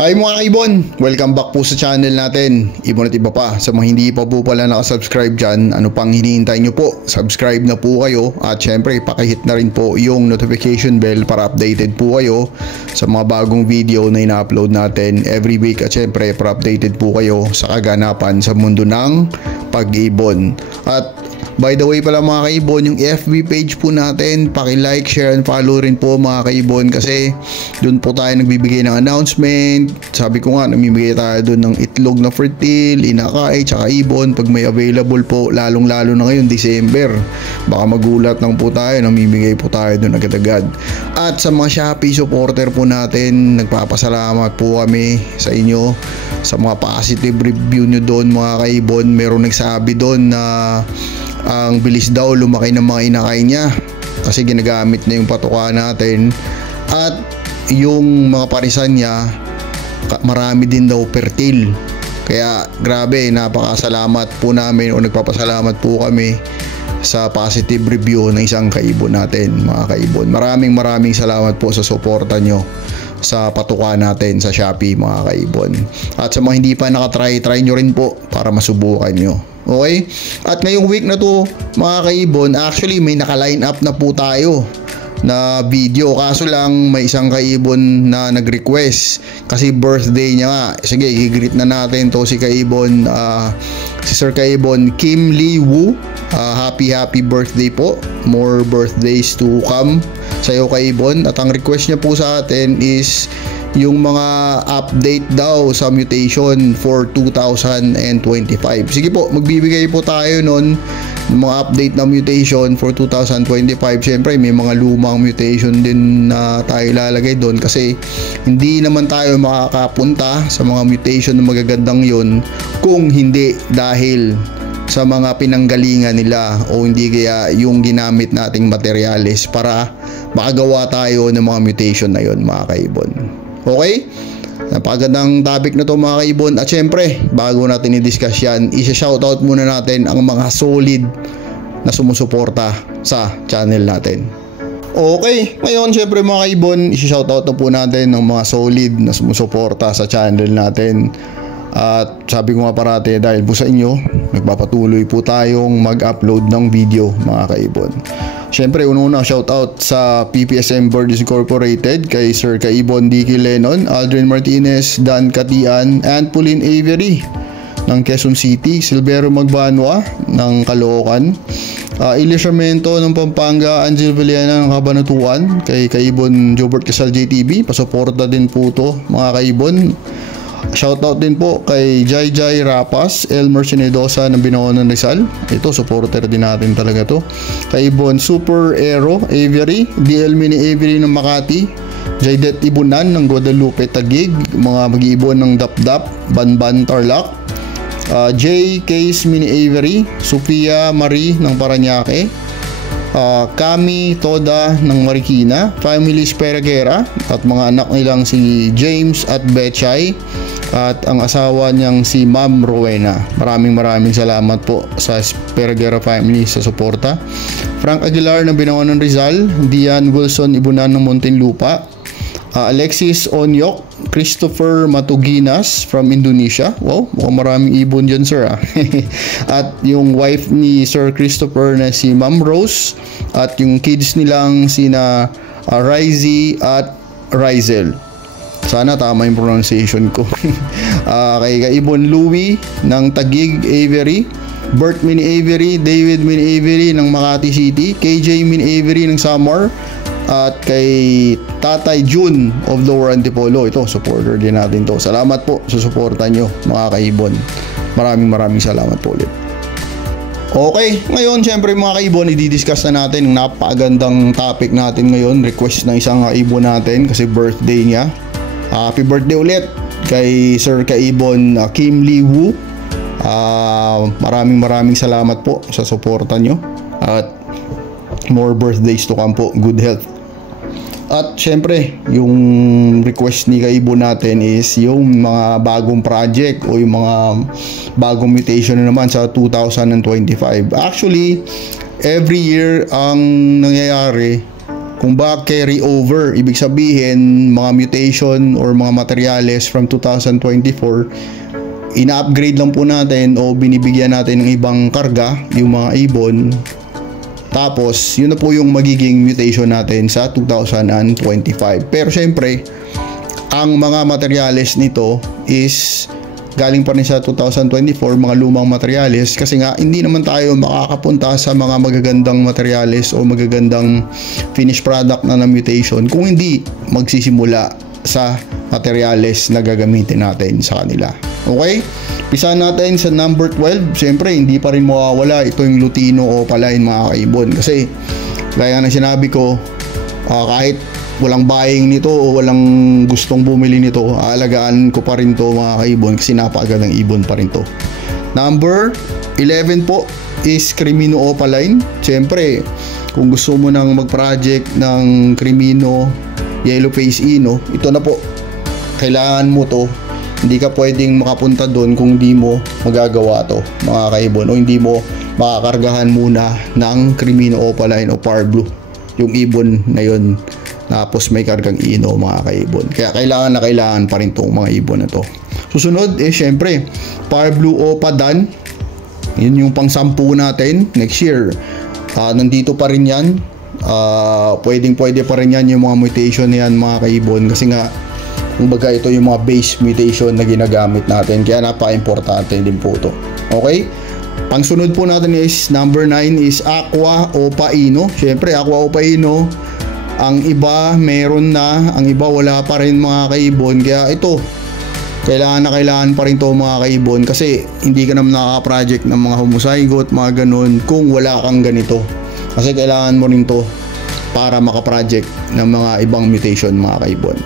Hi mga kaibon! Welcome back po sa channel natin. Ibon at iba pa. Sa mga hindi pa po pala nakasubscribe dyan, ano pang hinihintay nyo po? Subscribe na po kayo at syempre pakihit na rin po yung notification bell para updated po kayo sa mga bagong video na ina-upload natin every week at syempre para updated po kayo sa kaganapan sa mundo ng pag-ibon. At by the way pala mga kaibon, yung FB page po natin, paki-like, share and follow rin po mga kaibon kasi doon po tayo nagbibigay ng announcement. Sabi ko nga, namimigay tayo doon ng itlog na fertile, inakay, tsaka ibon pag may available po, lalong lalo na ngayon December. Baka magulat lang po tayo, namimigay po tayo doon agad-agad. At sa mga Shopee supporter po natin, nagpapasalamat po kami sa inyo sa mga positive review nyo doon mga kaibon. Meron nagsabi doon na ang bilis daw lumaki ng mga inakay niya kasi ginagamit na yung patuka natin at yung mga parisan niya marami din daw fertile. Kaya grabe, napakasalamat po namin o nagpapasalamat po kami sa positive review ng isang kaibon natin mga kaibon. Maraming salamat po sa suporta nyo sa patuka natin sa Shopee mga kaibon. At sa mga hindi pa nakatry, try nyo rin po para masubukan nyo. Okay? At ngayong week na to mga kaibon, actually may naka-line up na po tayo na video, kaso lang may isang kaibon na nag-request kasi birthday niya nga. Sige, i-greet na natin to si kaibon, si Sir Kaibon Kim Lee Woo. Happy birthday po, more birthdays to come sa iyo kaibon. At ang request niya po sa atin is yung mga update daw sa mutation for 2025. Sige po, magbibigay po tayo nun ng mga update na mutation for 2025. Siyempre may mga lumang mutation din na tayo ilalagay doon kasi hindi naman tayo makakapunta sa mga mutation na magagandang yun kung hindi dahil sa mga pinanggalingan nila o hindi kaya yung ginamit nating materyales para makagawa tayo ng mga mutation na yun mga kaibon. Okay? Napakagandang topic na to mga kaibon. At syempre, bago natin i-discuss yan, isa-shoutout muna natin ang mga solid na sumusuporta sa channel natin. Okay, ngayon syempre mga kaibon, isa-shoutout na po natin ang mga solid na sumusuporta sa channel natin. At sabi ko nga parati, dahil po sa inyo, nagpapatuloy po tayong mag-upload ng video mga kaibon. Siyempre, una shoutout sa PPSM Birds Incorporated, kay Sir Kaibon Dicky Lennon, Aldrin Martinez, Dan Katian, and Pauline Avery ng Quezon City, Silvero Magbanwa ng Caloocan, Ilishamento ng Pampanga, Angel Villena ng Cabanatuan, kay Kaibon Jobert Casal JTV, pasuporta din po to mga kaibon. Shoutout din po kay Jai Rapas, Elmer Sinedosa ng Binondo Rizal. Ito, supporter din natin talaga to. Kay Ibon Super Aero Avery, DL Mini Avery ng Makati, Jaidet Ibunan ng Guadalupe Taguig, mga mag-iibon ng Dapdap, Banban Tarlac, J Case Mini Avery, Sofia Marie ng Paranaque, Kami Toda ng Marikina, Family Speragera at mga anak nilang si James at Betchay at ang asawa niyang si Ma'am Rowena. Maraming salamat po sa Speragera family sa suporta. Frank Aguilar ng Binondo Rizal, Dian Wilson Ibunan ng Muntinlupa, Alexis Onyok, Christopher Matuginas from Indonesia. Wow, mukhang maraming ibon dyan sir At yung wife ni Sir Christopher na si Ma'am Rose at yung kids nilang sina Rizzy at Rizel. Sana tama yung pronunciation ko. Kay Kaibon Louie ng Taguig Avery, Bert Mini Avery, David Mini Avery ng Makati City, KJ Mini Avery ng Samar, at kay Tatay June of Lower Antipolo. Ito, supporter din natin to. Salamat po sa suporta nyo mga kaibon. Maraming salamat po ulit. Okay, ngayon syempre mga kaibon, i-discuss na natin yung napakagandang topic natin ngayon. Request ng isang kaibon natin kasi birthday niya. Happy birthday ulit kay Sir Kaibon Kim Lee Woo. Maraming salamat po sa suporta nyo at more birthdays to come po. Good health. At syempre, yung request ni kaibon natin is yung mga bagong project o yung mga bagong mutation na naman sa 2025. Actually, every year ang nangyayari Kung ba carry over, ibig sabihin mga mutation or mga materyales from 2024, ina-upgrade lang po natin o binibigyan natin ng ibang karga, yung mga ibon. Tapos, yun na po yung magiging mutation natin sa 2025. Pero syempre, ang mga materyales nito is galing pa rin sa 2024, mga lumang materyales, kasi nga hindi naman tayo makakapunta sa mga magagandang materyales o magagandang finished product na mutation kung hindi magsisimula sa materyales na gagamitin natin sa kanila. Okay? Pisa natin sa number 12. Siyempre, hindi pa rin mawawala ito yung Lutino Opaline mga kaibon. Kasi, gaya na sinabi ko, kahit walang buying nito o walang gustong bumili nito, aalagaan ko pa rin to mga kaibon kasi napakagandang ibon pa rin to. Number 11 po is Crimino Opaline. Siyempre, kung gusto mo nang mag-project ng Crimino Yellow Face Ino, ito na po. Kailangan mo to. Hindi ka pwedeng makapunta doon kung hindi mo magagawa to mga kaibon, o hindi mo makakargahan muna ng Crimino Opaline o Par Blue yung ibon na yun, tapos may kargang ino mga kaibon. Kaya kailangan pa rin tong mga ibon na to. Susunod syempre Par Blue Opa Dan. Yun yung pang 10 natin next year. Nandito pa rin yan. Pwede pa rin yan yung mga mutation na yan mga kaibon, kasi nga kumbaga ito yung mga base mutation na ginagamit natin, kaya napaka-importante din po ito. Okay? Ang sunod po natin is number 9 is Aqua Opa Ino. Syempre Aqua Opa Ino, ang iba meron na, ang iba wala pa rin mga kaibon, kaya ito kailangan pa rin to mga kaibon, kasi hindi ka naman nakaka-project ng mga homozygote, mga ganun, kung wala kang ganito. Kasi kailangan mo rin to para maka-project ng mga ibang mutation mga kaibon.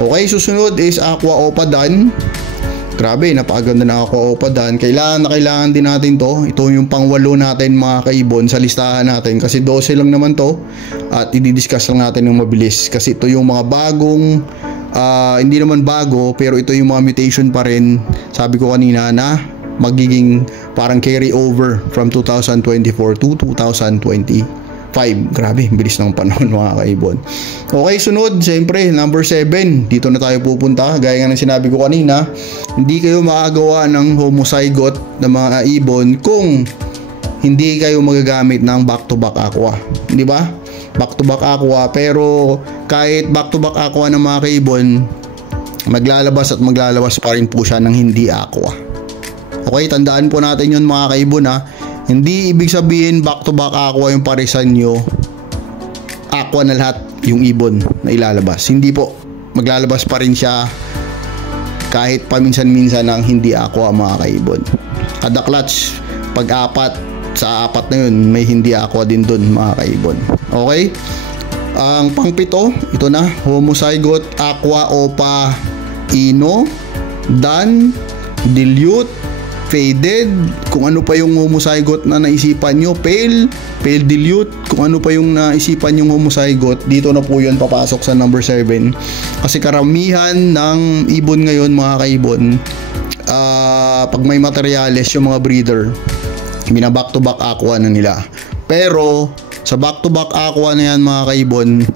Okay, susunod is Aqua Opa Dan. Grabe, napakaganda na Aqua Opa Dan. Kailangan din natin to. Ito yung pang-8 natin mga kaibon sa listahan natin, kasi 12 lang naman to at i-discuss lang natin ng mabilis, kasi ito yung mga bagong hindi naman bago, pero ito yung mga mutation pa rin, sabi ko kanina, na magiging parang carry over from 2024 to 2025. Grabe, bilis ng panahon mga kaibon. Okay, sunod, siyempre number 7. Dito na tayo pupunta. Gaya nga ng sinabi ko kanina, hindi kayo makagawa ng homozygote na mga ibon kung hindi kayo magagamit ng back-to-back aqua, di ba? Back-to-back aqua, pero kahit back-to-back aqua ng mga kaibon, maglalabas pa rin po siya ng hindi aqua. Okay, tandaan po natin yun mga kaibon ha. Hindi ibig sabihin back-to-back aqua yung parisan nyo, aqua na lahat yung ibon na ilalabas. Hindi po, maglalabas pa rin siya kahit paminsan-minsan ng hindi aqua mga kaibon. Kada clutch, pag-apat, sa 4 na yun, may hindi aqua din dun mga kaibon. Okay? Ang pang-7, ito na, homozygote Aqua Opa Ino, Dan, Dilute, Faded, kung ano pa yung homozygote na naisipan nyo, Pale Dilute, kung ano pa yung naisipan yung homozygote, dito na po yun papasok sa number 7. Kasi karamihan ng ibon ngayon mga kaibon, pag may materyales yung mga breeder, back to back aqua na nila. Pero sa back to back aqua na yan mga kaibon,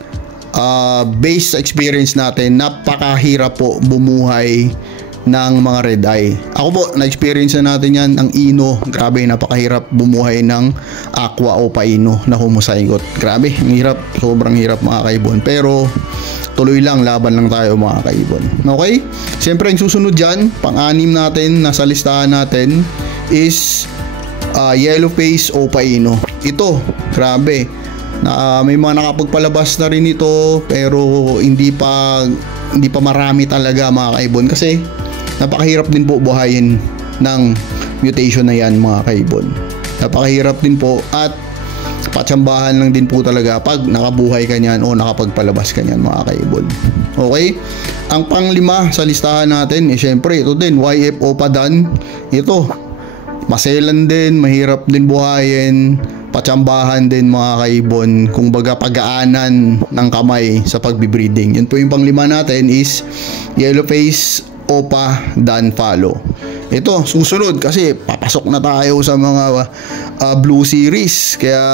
based sa experience natin, napakahirap po bumuhay ng mga red eye. Ako po, na-experience na natin yan, ang ino. Grabe, napakahirap bumuhay ng Aqua Opa Ino na homozygote. Grabe, ang hirap, sobrang hirap mga kaibon. Pero tuloy lang, laban lang tayo mga kaibon. Okay? Siyempre, ang susunod dyan, pang-anim natin, nasa listahan natin, is Yellow Face Opa Ino. Ito, grabe, may mga nakapagpalabas na rin ito, pero hindi pa marami talaga mga kaibon, kasi napakahirap din po buhayin ng mutation na yan mga kaibon. Napakahirap din po at patsambahan lang din po talaga pag nakabuhay ka niyan o nakapagpalabas ka niyan mga kaibon. Okay? Ang pang-5 sa listahan natin, syempre ito din, YF Opa Dan. Ito, maselan din, mahirap din buhayin, patsambahan din mga kaibon, kung baga pagaanan ng kamay sa pagbibreeding. Yun po yung pang-5 natin is Yellow Face Opa Dan Follow. Ito, susunod, kasi papasok na tayo sa mga Blue Series. Kaya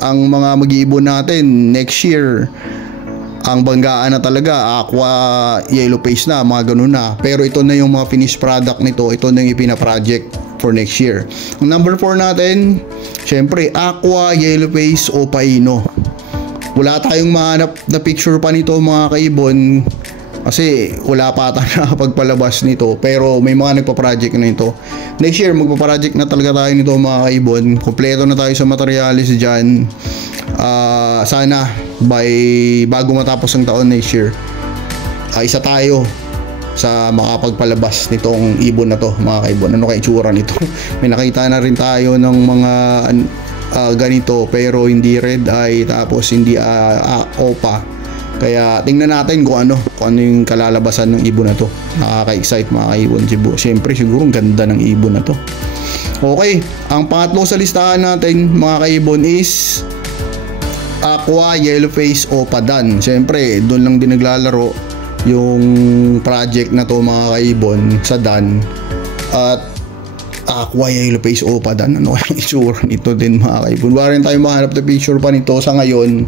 ang mga mag-iibon natin next year, ang banggaan na talaga aqua yellow face na, mga ganun na. Pero ito na yung mga finished product nito, ito na yung ipina-project for next year. Ang number 4 natin, syempre aqua yellow face opaino. Wala tayong mahanap na picture pa nito mga kaibon, kasi wala pa ata nakapagpalabas nito, pero may mga nagpa-project na ito. Next year magpa-project na talaga tayo nito mga kaibon. Kompleto na tayo sa materialis dyan. Sana bago matapos ang taon next year, isa tayo sa makapagpalabas nitong ibon na to mga kaibon. Ano kaya itsura nito? May nakita na rin tayo ng mga ganito, pero hindi red eye, tapos hindi opa. Kaya tingnan natin kung ano yung kalalabasan ng ibon na to. Nakaka-excite mga kaibon. Siyempre siguro ang ganda ng ibon na to. Okay, ang pangatlo sa listahan natin mga kaibon is aqua yellow face opa dan. Siyempre doon lang din naglalaro yung project na to mga kaibon, sa dan. At aqua yellow face opa dan, ano kaya itsura nito din mga kaibon. Wala rin tayo mahanap na picture pa nito sa ngayon.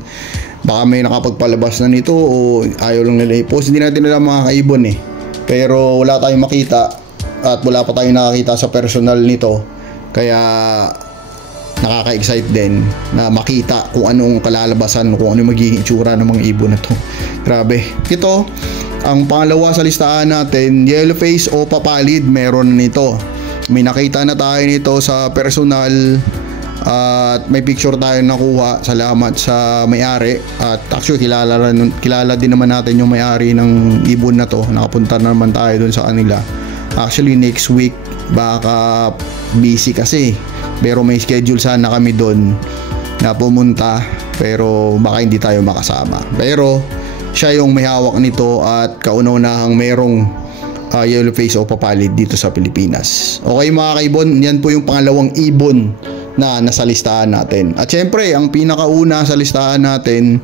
Baka may nakapagpalabas na nito o ayaw lang nila i-post. Hindi natin alam mga kaibon pero wala tayong makita at wala pa tayong nakakita sa personal nito. Kaya nakaka-excite din na makita kung anong kalalabasan, kung ano magiging itsura ng mga ibon na to. Grabe. Ito, ang pangalawa sa listahan natin, yellow face o papalid, meron na nito. May nakita na tayo nito sa personal at may picture tayo nakuha. Salamat sa may-ari. At actually kilala din naman natin yung may-ari ng ibon na to. Nakapunta na naman tayo dun sa kanila. Actually next week baka busy kasi, pero may schedule sana kami doon na pumunta, pero baka hindi tayo makasama. Pero siya yung may hawak nito at kauna-unahang merong yellow face o papalid dito sa Pilipinas. Okay mga kaibon, yan po yung pangalawang ibon na nasa listahan natin. At syempre ang pinakauna sa listahan natin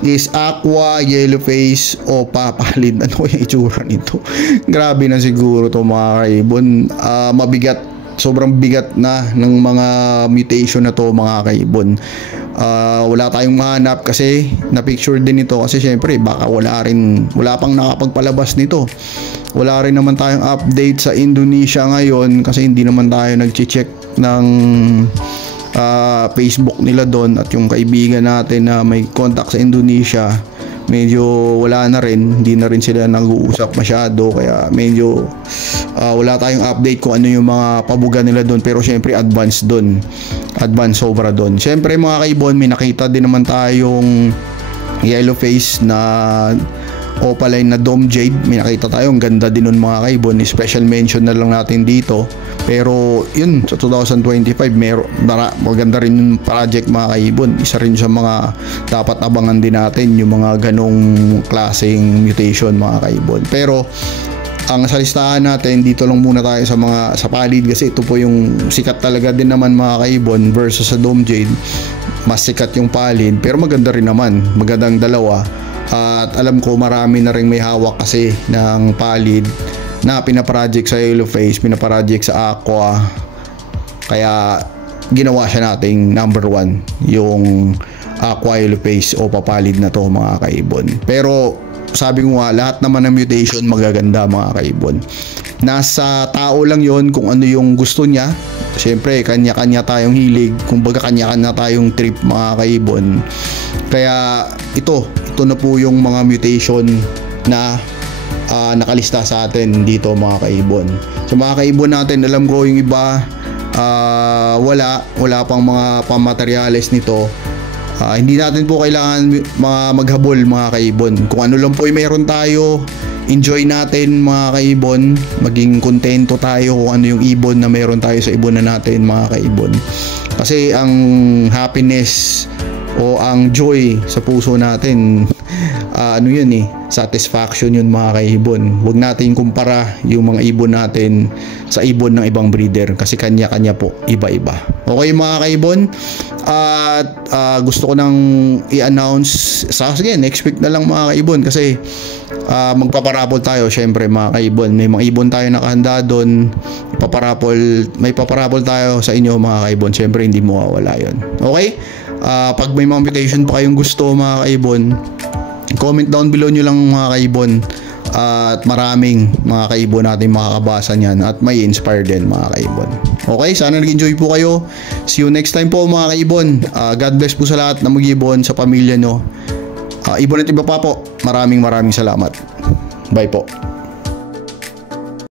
is aqua yellow face o papalid. Ano yung itsura nito? Grabe na siguro to mga kaibon. Mabigat, sobrang bigat na ng mga mutation na to mga kaibon. Wala tayong mahanap kasi na picture din ito, kasi syempre baka wala pang nakapagpalabas nito. Wala rin naman tayong update sa Indonesia ngayon kasi hindi naman tayo nag-check ng Facebook nila doon. At yung kaibigan natin na may contact sa Indonesia, medyo wala na rin, hindi na rin sila nag-uusap masyado, kaya medyo wala tayong update kung ano yung mga pabuga nila doon. Pero syempre advance sobra doon. Syempre mga kaibon, may nakita din naman tayong yellow face na opaline na dome jade. May nakita tayo, ang ganda din nun mga kaibon. Special mention na lang natin dito. Pero yun, sa 2025 maganda rin yung project mga kaibon. Isa rin sa mga dapat abangan din natin, yung mga ganong klaseng mutation mga kaibon. Pero ang sa listahan natin, dito lang muna tayo sa palid, kasi ito po yung sikat talaga din naman mga kaibon, versus sa dome jade. Mas sikat yung palid, pero maganda rin naman, magandang dalawa. At alam ko marami na rin may hawak kasi ng palid na pinaproject sa yellow face, pinaproject sa aqua. Kaya ginawa siya nating number 1, yung aqua yellow face o papalid na to mga kaibon. Pero sabi ko nga, lahat naman ng mutation magaganda mga kaibon. Nasa tao lang yon kung ano yung gusto niya. Siyempre kanya-kanya tayong hilig, kumbaga kanya-kanya tayong trip mga kaibon. Kaya ito na po yung mga mutation na nakalista sa atin dito mga kaibon. Sa mga kaibon natin, alam ko yung iba wala pang mga pamaterials nito. Hindi natin po kailangan maghabol mga kaibon. Kung ano lang po yung meron tayo, enjoy natin mga kaibon. Maging kontento tayo kung ano yung ibon na meron tayo sa ibon na natin mga kaibon. Kasi ang happiness o ang joy sa puso natin ano yun satisfaction yun mga kaibon. Huwag natin kumpara yung mga ibon natin sa ibon ng ibang breeder kasi kanya-kanya po, iba-iba. Okay mga kaibon, at gusto ko nang i-announce sige, next week na lang mga kaibon kasi magpaparapol tayo syempre mga kaibon. May mga ibon tayo nakahanda doon, may paparapol tayo sa inyo mga kaibon. Syempre hindi mawawala yun. Okay? Pag may mga invitation pa kayong gusto mga kaibon, comment down below nyo lang mga kaibon, at maraming mga kaibon natin makakabasa niyan at may inspire din mga kaibon. Okay, sana nag-enjoy po kayo. See you next time po mga kaibon. God bless po sa lahat na mag-ibon, sa pamilya nyo. Ibon at iba pa po. Maraming salamat. Bye po.